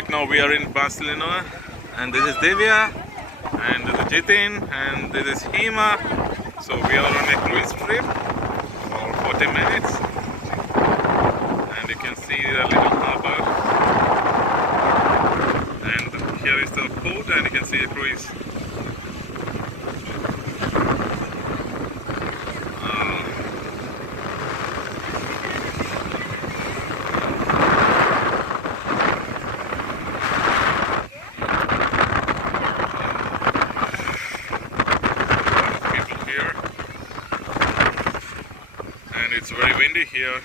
Right now we are in Barcelona, and this is Divya, and this is Jitin, and this is Hema. So we are on a cruise trip for 40 minutes, and you can see the little harbor, and here is the port, and you can see the cruise. And it's very windy here.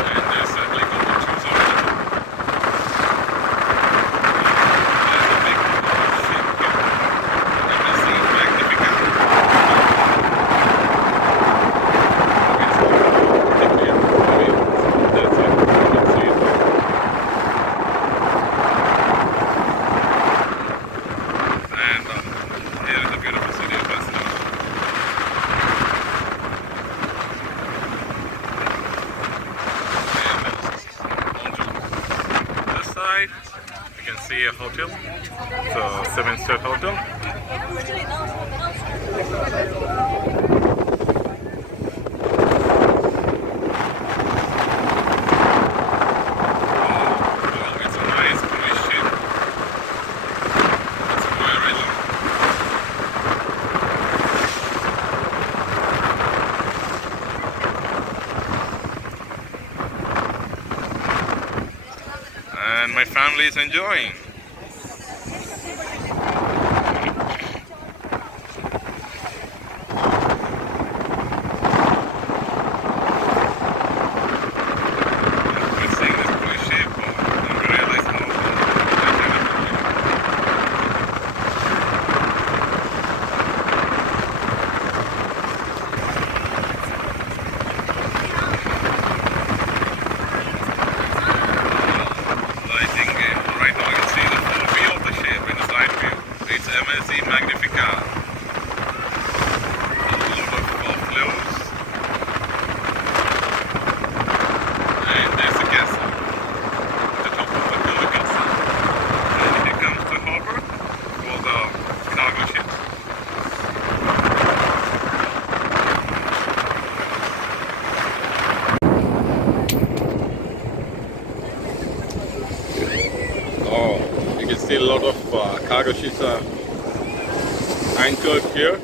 And there's a big boats over there. There's a big ship here. MSC Magnifica. It's clear. That's it. You can see it. And here is the beautiful city of Barcelona. And on this side, you can see a hotel. It's a 7-star hotel. Well, it's a nice cruise ship. It's very long. And my family is enjoying. We're seeing this cruise ship, and we realize how lighting. Right now you can see the full view of the ship in the side view. It's MSC Magnifica. A lot of flows. And there's a castle at the top of the building castle. And here comes the harbor for the cargo ships. Oh, you can see a lot of cargo ships are anchored here.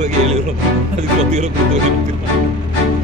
ரூபாய்க்கு 7 ரூபா அதுக்கு 10 ரூபா கொடுத்து